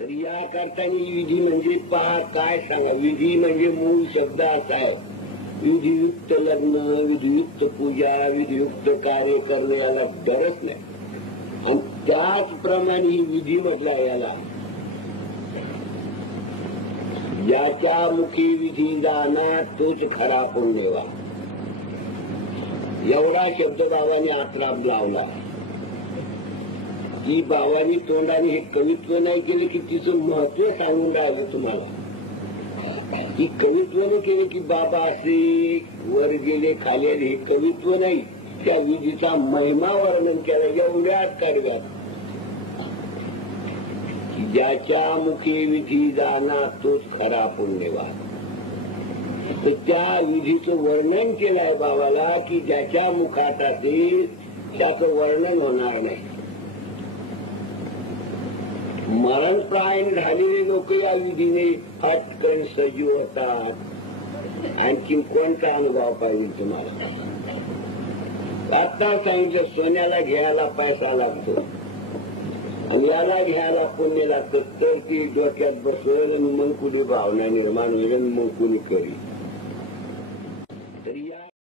तर या करताना विधी म्हणजे पहा काय सांगा. विधी म्हणजे मूळ शब्द असा आहे, विधियुक्त लग्न, विधियुक्त पूजा, विधियुक्त कार्य करणे याला डरच नाही. आणि त्याचप्रमाणे ही विधी म्हटला याला, ज्याच्या मुखी विधी जाणार तोच खरा पुण्यवान. एवढा शब्द बाबांनी आत्राप लावला की बाबांनी तोंडाने हे कवित्व नाही केले की तिचं महत्व सांगून राहिलं तुम्हाला. ही कवित्व नाही केले की बाबा असे वर गेले खाली आले, हे कवित्व नाही, त्या विधीचा महिमा वर्णन केला एवढ्याच कडव्यात. ज्याच्या मुखी विधी जाणार तोच खरा पुण्यवान. तर त्या विधीचं वर्णन केलंय बाबाला की ज्याच्या मुखात असेल त्याचं वर्णन होणार नाही. मरणप्रायण झालेले लोक या विधीने हटकन सजीव होतात. आणखी कोणता अनुभव पाहिजे तुम्हाला? आता सांगितलं सोन्याला घ्यायला पैसा लागतो आणि याला घ्यायला पुण्य लागतं, तर ती डोक्यात बसवेल आणि मग कुणी भावना निर्माण होईल आणि मग कुणी करी.